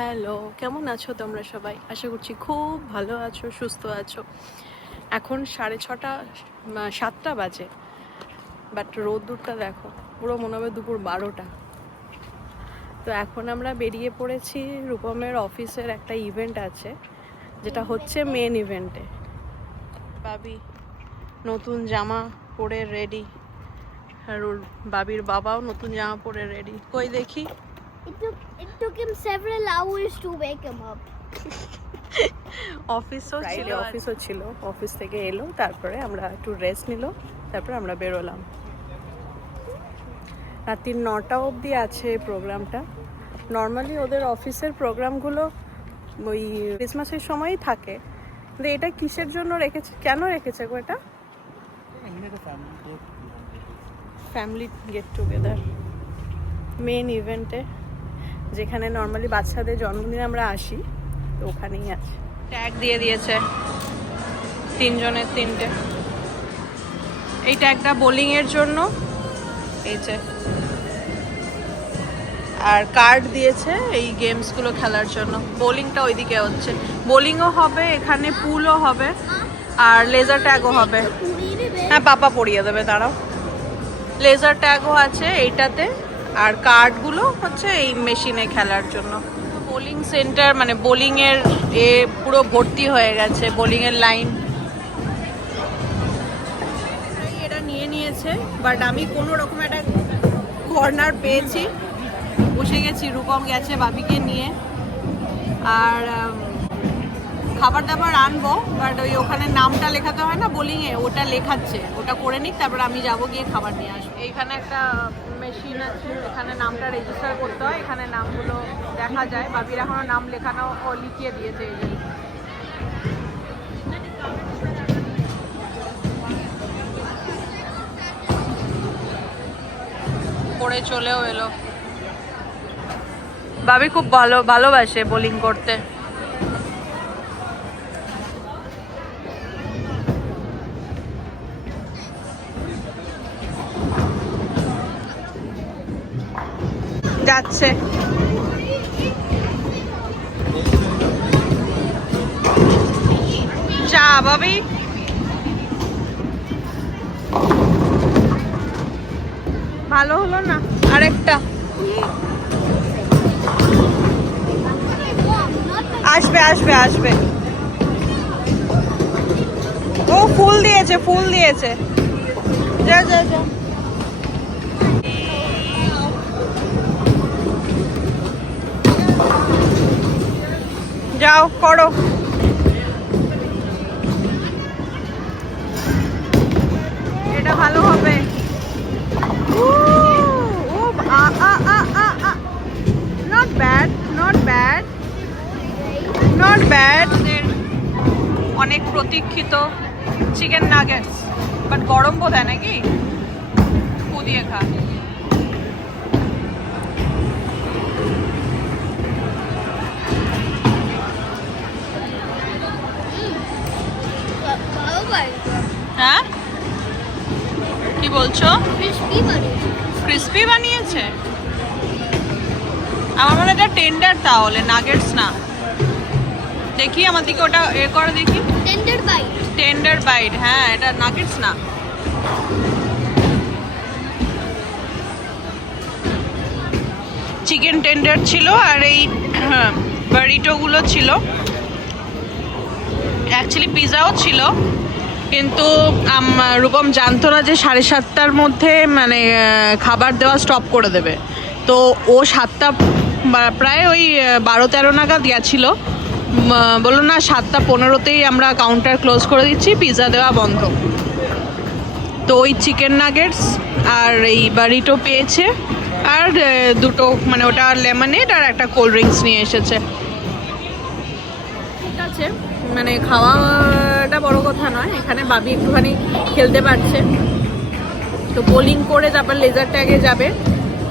Hello, কেমন আছো তোমরা সবাই? আশা করছি খুব ভালো আছো, সুস্থ আছো। এখন 6:30 7টা বাজে, বাট রোদ্দুরটা দেখো, পুরো মনে হবে দুপুর 12টা। তো এখন আমরা বেরিয়ে পড়েছি, রূপমের অফিসের একটা ইভেন্ট আছে, যেটা হচ্ছে মেন ইভেন্টে। বাবি নতুন জামা পরে রেডি, আর ওর বাবির বাবাও নতুন জামা পরে রেডি। কই দেখি। It took him several hours to wake him up. অফিসও ছিল, অফিস থেকে এলো, তারপরে আমরা একটু রেস্ট নিল, তারপরে আমরা বেরোলাম। রাত্রি 9টা অবধি আছে এই প্রোগ্রামটা। নর্মালি ওদের অফিসের প্রোগ্রামগুলো ওই ক্রিসমাসের সময়ই থাকে, কিন্তু এটা কিসের জন্য রেখেছে, কেন রেখেছে গো এটা? ফ্যামিলি গেট টুগেদার মেন ইভেন্টে, যেখানে নর্মালি বাচ্চাদের জন্মদিনে আমরা আসি, তো ওখানেই আছে। ট্যাগ দিয়ে দিয়েছে 3 জনের 3টে। এই ট্যাগটা বোলিংয়ের জন্য, এই যে, আর কার্ড দিয়েছে এই গেমসগুলো খেলার জন্য। বোলিংটা ওইদিকে হচ্ছে, বোলিংও হবে এখানে, পুলও হবে, আর লেজার ট্যাগও হবে। হ্যাঁ, পাপা পরিয়ে দেবে, দাঁড়াও। লেজার ট্যাগও আছে এইটাতে, আর কার্ডগুলো হচ্ছে এই মেশিনে খেলার জন্য। বোলিং সেন্টার মানে বোলিংয়ের পুরো ভর্তি হয়ে গেছে, বোলিংয়ের লাইন। এটা নিয়ে নিয়েছে, বাট আমি কোনো রকম একটা কর্নার পেয়েছি, বসে গেছি। রূপম গেছে বাবিকে নিয়ে, আর খাবার দাবার আনবো, বাট ওই ওখানে নামটা লেখাতে হয় না বোলিংয়ে, ওটা লেখাচ্ছে, ওটা করে নিক, তারপর আমি যাবো গিয়ে খাবার নিয়ে আসবো। এইখানে একটা মেশিন আছে, এখানে নামটা রেজিস্টার করতে হয়, এখানে নামগুলো দেখা যায়। বাবির এখনো নাম লেখানো ও লিখিয়ে দিয়েছে এই যে। পরে চলেও এলো। বাবি খুব ভালোবাসে বোলিং করতে। যাচ্ছে, যা বাবি। ভালো হলো না, আরেকটা আসবে আসবে আসবে। ও ফুল দিয়েছে। যা যা যা। যাও করো। এটা ভালো হবে। Not bad. অনেক প্রতীক্ষিত চিকেন নাগেটস, বাট গরম বোধ হয় নাকি, ফু দিয়ে খা। হ্যাঁ, কি বলছো? ক্রিস্পি বানিয়েছে। আমার মনে হয় এটা টেন্ডার, তাহলে নাগেটস না। দেখি আমার দিকে ওটা করে দেখি। টেন্ডার বাইট, হ্যাঁ, এটা নাগেটস না। চিকেন টেন্ডার ছিল, আর এই বারিটোগুলো ছিল। অ্যাকচুয়ালি পিৎজাও ছিল, কিন্তু রূপম জানতো না যে 7:30টার মধ্যে মানে খাবার দেওয়া স্টপ করে দেবে। তো ও 7টা প্রায় ওই 12-13 নাগাদ গেছিলো, বললো না 7:15তেই আমরা কাউন্টার ক্লোজ করে দিচ্ছি, পিৎজা দেওয়া বন্ধ। তো ওই চিকেন নাগেটস আর এই বারিটো পেয়েছে, আর দুটো মানে ওটা লেমনেড আর একটা কোল্ড ড্রিঙ্কস নিয়ে এসেছে। ঠিক আছে, মানে খাওয়াটা বড় কথা নয়, এখানে বাবি একটুখানি খেলতে পারছে। তো বোলিং করে তারপর লেজার ট্যাগে যাবে।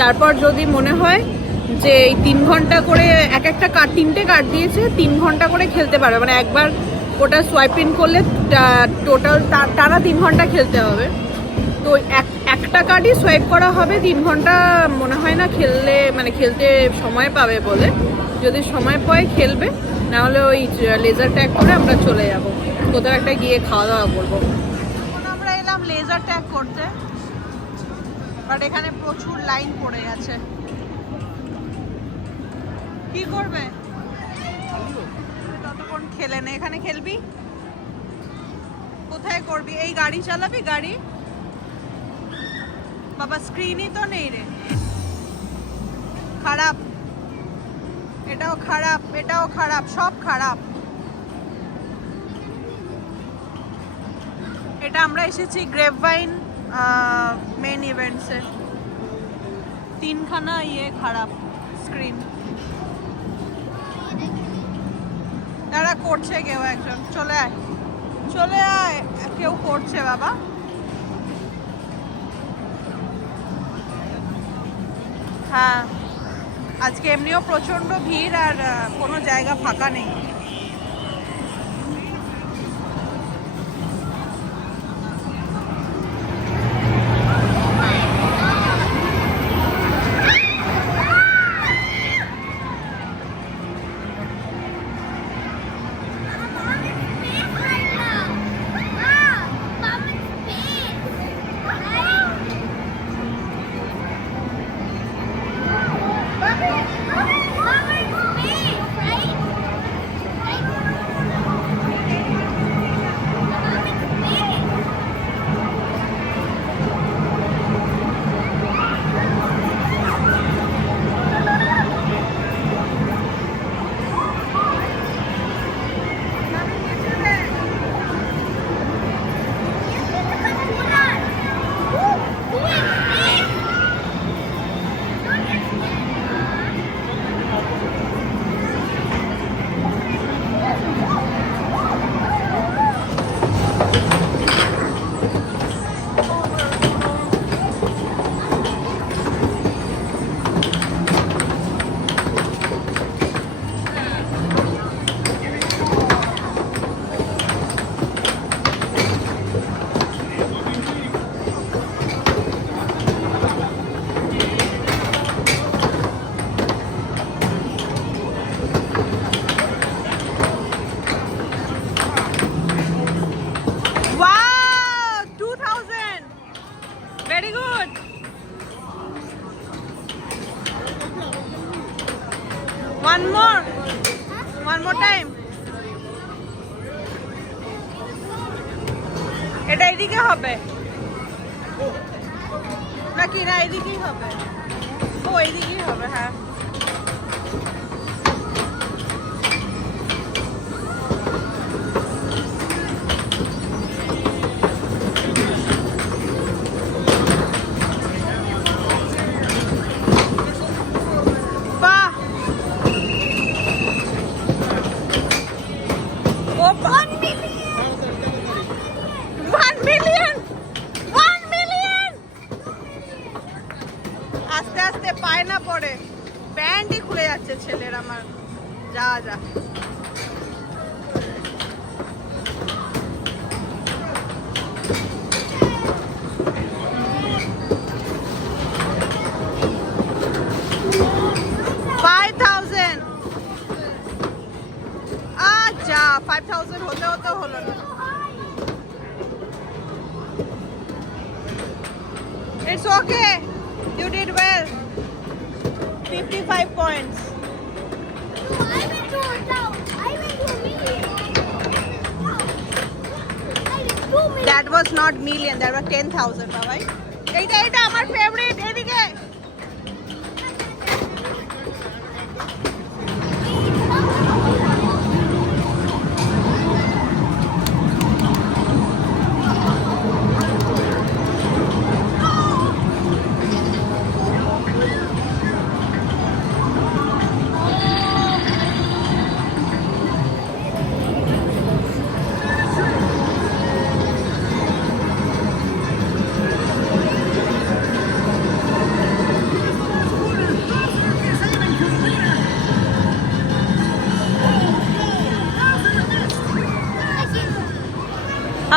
তারপর যদি মনে হয় যে এই 3 ঘন্টা করে একটা কার্ড, 3টে কার্ড দিয়েছে, 3 ঘন্টা করে খেলতে পারবে, মানে একবার ওটা সোয়াইপ ইন করলে টোটাল টানা 3 ঘন্টা খেলতে হবে। তো একটা কার্ডই সোয়াইপ করা হবে, 3 ঘন্টা মনে হয় না খেললে, মানে খেলতে সময় পাবে বলে। যদি সময় পায় খেলবে, নাহলে ওই লেজার ট্যাগ করে আমরা চলে যাব, কোথাও একটা গিয়ে খাওয়া দাওয়া করবো। এখন আমরা এলাম লেজার ট্যাগ করতে, বাট এখানে প্রচুর লাইন পড়ে গেছে। কি করবে ততক্ষণ খেলে নে। এখানে খেলবি? কোথায় করবি? এই গাড়ি চালাবি? গাড়ি বাবা, স্ক্রিনই তো নেই রে। খারাপ, এটাও খারাপ, এটাও খারাপ, সব খারাপ। এটা আমরা এসেছি গ্রেপভাইন মেন ইভেন্টসে, 3খানা খারাপ স্ক্রিন। তারা করছে কেউ একজন, চলে আয় চলে আয়, কেউ করছে বাবা। হ্যাঁ, আজকে এমনিও প্রচন্ড ভিড় আর কোনো জায়গা ফাঁকা নেই। Very good. One more time. এটা এদিকে হবে নাকি? না, এদিকেই হবে। ও, এদিকেই হবে। হ্যাঁ, আস্তে আস্তে পায় না পড়ে, প্যান্টই খুলে যাচ্ছে ছেলের আমার। যা যা, আচ্ছা 5000 হতে হতে হলো না। It's okay. You did well. 55 points. I went to a town. I went to a million. I did 2 million. That was not million. That was 10,000. Bye. এটা আমার ফেভারিট। এদিকে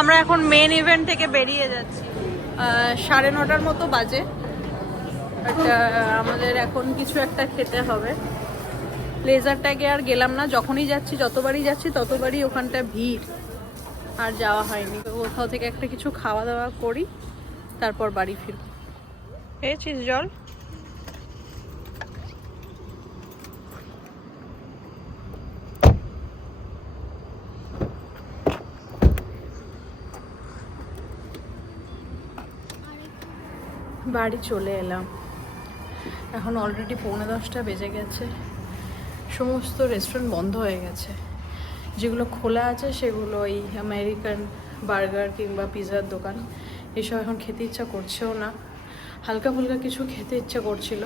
আমরা এখন মেন ইভেন্ট থেকে বেরিয়ে যাচ্ছি। 9:30 মতো বাজে। আমাদের এখন কিছু একটা খেতে হবে। লেজার ট্যাগে আর গেলাম না, যখনই যাচ্ছি যতবারই যাচ্ছি ততবারই ওখানটা ভিড়, আর যাওয়া হয়নি। তো কোথাও থেকে একটা কিছু খাওয়া দাওয়া করি, তারপর বাড়ি ফিরব। পেয়েছিস জল? বাড়ি চলে এলাম, এখন অলরেডি 9:45 বেজে গেছে। সমস্ত রেস্টুরেন্ট বন্ধ হয়ে গেছে, যেগুলো খোলা আছে সেগুলো ওই আমেরিকান বার্গার কিংবা পিৎজার দোকান, এসব এখন খেতে ইচ্ছা করছেও না। হালকা ফুলকা কিছু খেতে ইচ্ছা করছিল,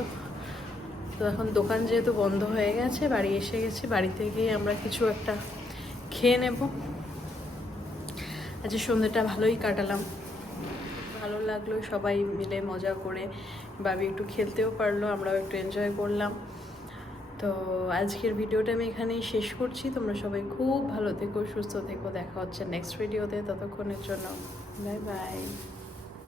তো এখন দোকান যেহেতু বন্ধ হয়ে গেছে বাড়ি এসে গেছি, বাড়িতে গিয়ে আমরা কিছু একটা খেয়ে নেব। আজ সন্ধ্যেটা ভালোই কাটালাম, ভালো লাগলো, সবাই মিলে মজা করে। বাবি একটু খেলতেও পারলো, আমরাও একটু এনজয় করলাম। তো আজকের ভিডিওটা আমি এখানেই শেষ করছি। তোমরা সবাই খুব ভালো থেকো, সুস্থ থেকো। দেখা হচ্ছে নেক্সট ভিডিওতে, ততক্ষণের জন্য বাই বাই।